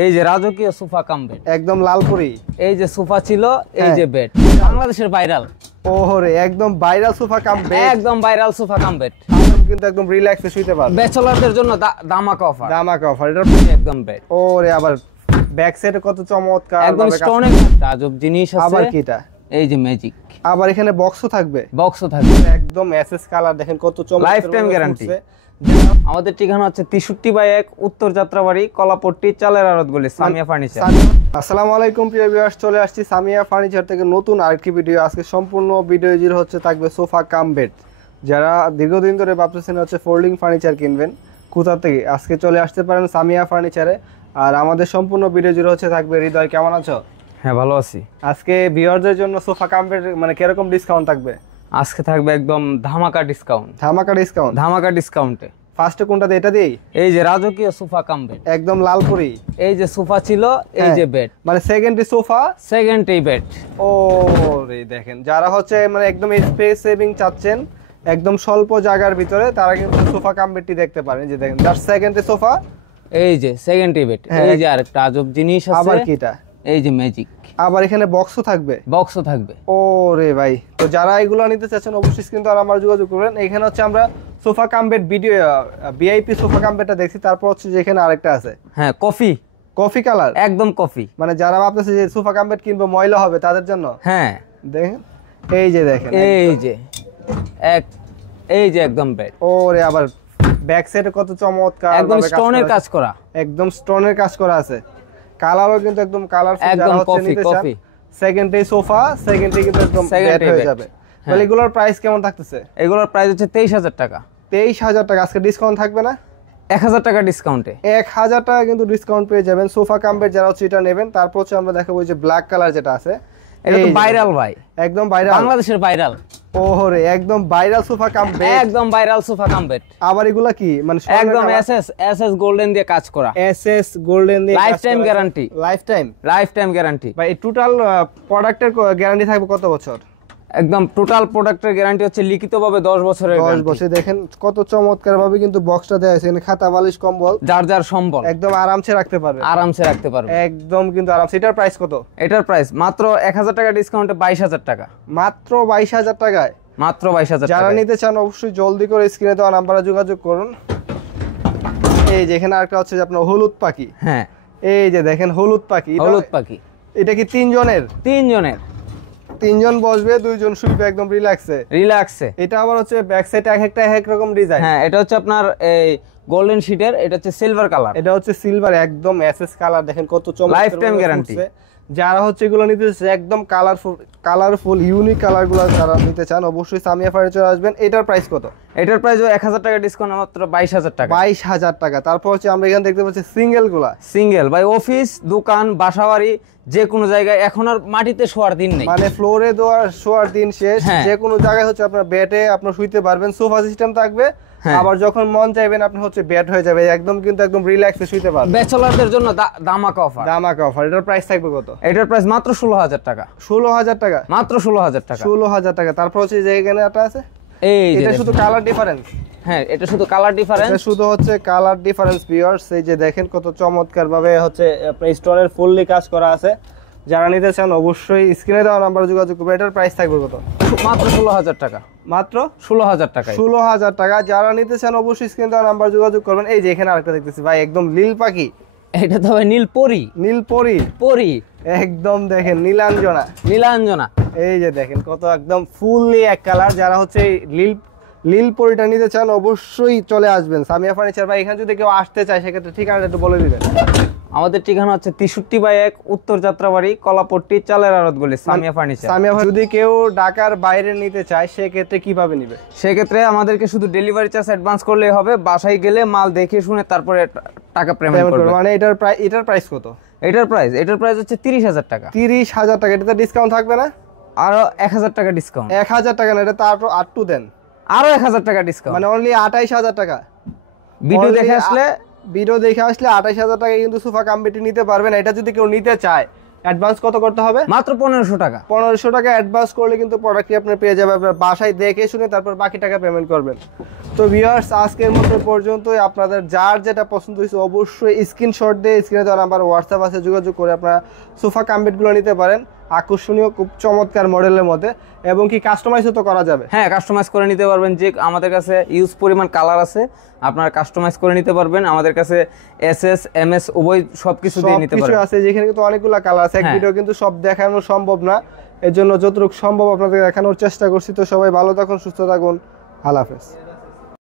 এই যে রাজকীয় সোফা কাম বেড, একদম লালপুরি। এই যে সোফা ছিল, এই যে বেড, বাংলাদেশের ভাইরাল। ওহরে, একদম ভাইরাল সোফা কাম বেড, একদম ভাইরাল সোফা কাম বেড। কিন্তু একদম রিল্যাক্সে শুইতে পারবে। ব্যাচেলরদের জন্য ধামাকা অফার। ধামাকা অফার, এটা একদম বেড। ওরে, আবার ব্যাক সাইডে কত চমৎকার, একদম স্টোনের আজব জিনিস আছে। আবার কিটা, এই যে ম্যাজিক। আবার এখানে বক্সও থাকবে। বক্সও থাকবে, একদম এসএস কালার, দেখেন কত চমৎকার, লাইফ টাইম গ্যারান্টি। আমাদের ঠিকানা হচ্ছে 63/1 উত্তর যাত্রাবাড়ি, কলাপট্টি, চালের আড়ত গলি, সামিয়া ফার্নিচার। আসসালামু আলাইকুম প্রিয় ভিউয়ার্স, চলে আসছি সামিয়া ফার্নিচার থেকে নতুন আরেকটি ভিডিও। আজকে সম্পূর্ণ ভিডিও জুড়ে হচ্ছে থাকবে সোফা কাম বেড। যারা দীর্ঘদিন ধরে ভাবতেছেন হচ্ছে ফোল্ডিং ফার্নিচার কিনবেন কোথা থেকে, আজকে চলে আসতে পারেন সামিয়া ফার্নিচারে। আর আমাদের সম্পূর্ণ ভিডিও জুড়ে হচ্ছে থাকবে। হৃদয়, কেমন আছো? হ্যাঁ, ভালো আছি। আজকে ভিউয়ারদের জন্য সোফা কাম বেড মানে কিরকম ডিসকাউন্ট থাকবে? আজকে থাকবে একদম ধামাকা ডিসকাউন্ট। ধামাকা ডিসকাউন্ট, ধামাকা ডিসকাউন্টে ফার্স্টে কোনটা দিয়ে? এটা দিই। এই যে রাজকীয় সোফা কাম বেড, একদম লালপুরি। এই যে সোফা ছিল, এই যে বেড, মানে সেকেন্ডারি সোফা, সেকেন্ডারি বেড। ও রে, দেখেন যারা হচ্ছে মানে একদম স্পেস সেভিং চাচ্ছেন একদম স্বল্প জায়গার ভিতরে, তারা কিন্তু সোফা কাম বেডটি দেখতে পারেন। যে দেখেন জাস্ট সেকেন্ডারি সোফা, এই যে সেকেন্ডারি বেড। এই যে আরেকটা আজব জিনিস আছে। আবার কিটা, এই যে ম্যাজিক। আবার এখানে বক্সও থাকবে। বক্সও থাকবে। ও রে ভাই, তো যারা এগুলো নিতে চাচ্ছেন অবশ্যই কিন্তু আমার যোগাযোগ করবেন। এখানে হচ্ছে আমরা sofa cum bed video VIP sofa cum বেডটা দেখছি, তারপর হচ্ছে যে এখানে আরেকটা আছে। হ্যাঁ, কফি কালার, একদম কফি। মানে যারা ভাবতেছে যে সোফা কাম বেড কিনবো ময়লা হবে তাদের জন্য। হ্যাঁ, দেখেন এই যে দেখেন, এই যে একদম বেড। ওরে, আবার ব্যাক সাইডে কত চমৎকার, একদম স্টোনের কাজ করা, একদম স্টোনের কাজ করা আছে। কালারও কিন্তু একদম কালারফুল, যারা হচ্ছে নিতে চান সেকেন্ডারি সোফা, সেকেন্ডারি কিন্তু একদম বেড হয়ে যাবে। তাহলে এগুলোর প্রাইস কেমন থাকতেছে? এগুলোর প্রাইস হচ্ছে 23,000 টাকা। 23,000 টাকা। আজকে ডিসকাউন্ট থাকবে না? 1,000 টাকা ডিসকাউন্টে। 1,000 টাকা কিন্তু ডিসকাউন্ট পেয়ে যাবেন সোফা কাম বেড যারা হচ্ছে এটা নেবেন। তারপর হচ্ছে আমরা দেখাবো যে ব্ল্যাক কালার যেটা আছে, এটা তো ভাইরাল ভাই, একদম ভাইরাল, বাংলাদেশের ভাইরাল। ওহরে, একদম ভাইরাল সোফা কাম বেড, একদম ভাইরাল সোফা কাম বেড। আবার এগুলা কি মানে একদম এসএস গোল্ডেন দিয়ে কাজ করা, এসএস গোল্ডেন দিয়ে life time guarantee. Life time guarantee ভাই। টোটাল প্রোডাক্টের গ্যারান্টি থাকবে কত বছর? একদম টোটাল প্রোডাক্টের গ্যারান্টি হচ্ছে লিখিতভাবে 10 বছরের। 10 বছর। দেখেন কত চমৎকার ভাবে কিন্তু বক্সটা দেয়া আছে। এখানে খাতা, বালিশ, কম্বল, যার সম্বল একদম আরামসে রাখতে পারবে, আরামসে রাখতে পারবে, একদম কিন্তু আরামসে। এটার প্রাইস কত? এটার প্রাইস মাত্র 1,000 টাকা ডিসকাউন্টে 22,000 টাকা। মাত্র 22,000 টাকায়। মাত্র 22,000 টাকা। যারা নিতে চান অবশ্যই জলদি করে স্ক্রিনে দেওয়া নাম্বারে যোগাযোগ করুন। এই যে এখানে আরেকটা হচ্ছে যে আপনার হলুদ পাখি। হ্যাঁ, এই যে দেখেন হলুদ পাখি। হলুদ পাখি। এটা কি 3 জনের? 3 জনের। 3 জন বসবে, 2 জন শুইবে একদম রিল্যাক্সে। এটা আবার হচ্ছে ব্যাক সাইডে এক রকম ডিজাইন। হ্যাঁ, এটা হচ্ছে আপনার এই গোল্ডেন শীটের, এটা হচ্ছে সিলভার কালার। এটা হচ্ছে সিলভার, একদম এসএস কালার। দেখেন কত চমৎকার, লাইফ টাইম গ্যারান্টি। যারা হচ্ছে এগুলো নিতে চান একদম কালারফুল ইউনিক কালারগুলো যারা নিতে চান অবশ্যই সামিয়া ফার্নিচার আসবেন। এটার প্রাইস কত? এটার প্রাইস 1,000 টাকা ডিসকাউন্ট, মাত্র 22,000 টাকা। 22,000 টাকা। তারপর হচ্ছে আমরা এখানে দেখতে পাচ্ছি সিঙ্গেল ভাই, অফিস, দোকান, বাসাবাড়ি, যে কোনো জায়গায় এখন আর মাটিতে শোয়ার দিন নেই, মানে ফ্লোরে শোয়ার দিন শেষ। যে কোনো জায়গায় হচ্ছে আপনার বেডে আপনার শুইতে পারবেন, সোফা সিস্টেম থাকবে। আবার যখন মন চাইবেন আপনি হচ্ছে বেড হয়ে যাবে, একদম কিন্তু একদম রিল্যাক্সে শুইতে পারবেন। ব্যাচেলরদের জন্য ধামাকা অফার। এটার প্রাইস থাকবে কত? এটার প্রাইস মাত্র 16,000 টাকা। 16,000 টাকা, মাত্র 16,000 টাকা। 16,000 টাকা। তারপর হচ্ছে যে এখানে একটা আছে, এটা শুধু কালার ডিফারেন্স। হ্যাঁ, এটা শুধু কালার ডিফারেন্স, এটা শুধু হচ্ছে কালার ডিফারেন্স ভিউয়ার্স। এই যে দেখেন কত চমৎকার ভাবে হচ্ছে আপনার স্টোনের ফুললি কাজ করা আছে। যারা নিতে চান অবশ্যই স্ক্রিনে দেওয়া নাম্বারে যোগাযোগ করবেন। এটার প্রাইস থাকবে কত? মাত্র 16,000 টাকা। মাত্র 16,000 টাকা। 16,000 টাকা। যারা নিতে চান অবশ্যই স্ক্রিনে দেওয়া নাম্বার যোগাযোগ করবেন। এই যে এখানে আরেকটা দেখতেছি ভাই, একদম নীল পাখি। এটা তো ভাই নীলপরি। একদম দেখেন নীলাঞ্জনা। এই যে দেখেন কত একদম ফুললি এক কালার। যারা হচ্ছে নীল পরিটা নিতে চান অবশ্যই চলে আসবেন সামিয়া ফার্নিচার। ভাই এখানে যদি কেউ আসতে চায় সেক্ষেত্রে ঠিকানাটা একটু বলে দিবেন। আমাদের ঠিকানা হচ্ছে 63/1 উত্তর যাত্রাবাড়ি, কলাপট্টি, চালের আড়ত গলি, সামিয়া ফার্নিচার। যদি কেউ ঢাকার বাইরে নিতে চায় সেক্ষেত্রে কিভাবে নিবে? সেক্ষেত্রে আমাদেরকে শুধু ডেলিভারি চার্জ অ্যাডভান্স করলেই হবে। বাসায় গেলে মাল দেখে শুনে তারপরে টাকা পেমেন্ট করবে। মানে এটার প্রাইস কত? এটার প্রাইস হচ্ছে 30,000 টাকা। 30,000 টাকা। এটাতে ডিসকাউন্ট থাকবে না? আরো 1,000 টাকা ডিসকাউন্ট। 1,000 টাকা না, এটা তো আরটু দেন। আরো 1,000 টাকা ডিসকাউন্ট, মানে অনলি 28,000 টাকা। ভিডিও দেখে আসলে 28,000 টাকায় কিন্তু সোফা কাম বেডটি নিতে পারবেন। এটা যদি কেউ নিতে চায় অ্যাডভান্স কত করতে হবে? মাত্র 1500 টাকা। 1500 টাকা অ্যাডভান্স করলে কিন্তু প্রোডাক্টটি আপনি পেয়ে যাবেন, আপনার বাসায় দেখে শুনে তারপর বাকি টাকা পেমেন্ট করবেন। তো ভিউয়ার্স, আজকের মতো পর্যন্তই। আপনাদের যার যেটা পছন্দ হয়েছে অবশ্যই স্ক্রিনশট দিয়ে স্ক্রিনে দেওয়া নাম্বার হোয়াটসঅ্যাপ আছে, যোগাযোগ করে আপনারা সোফা কাম বেডগুলো নিতে পারেন। আকর্ষণীয়, খুব চমৎকার মডেলের মধ্যে, এবং কি কাস্টমাইজও তো করা যাবে। হ্যাঁ, কাস্টমাইজ করে নিতে পারবেন। যে আমাদের কাছে ইউজ পরিমাণ কালার আছে, আপনারা কাস্টমাইজ করে নিতে পারবেন। আমাদের কাছে এসএস এমএস উভয় সবকিছু দিয়ে নিতে সবকিছু পারবেন। আছে, যেখানে কিন্তু অনেকগুলো কালার আছে, এক হ্যাঁ। ভিডিও কিন্তু সব দেখানো সম্ভব না, এর জন্য যতটুকু সম্ভব আপনাদের দেখানোর চেষ্টা করছি। তো সবাই ভালো থাকুন, সুস্থ থাকুন, আল্লাহ হাফেজ।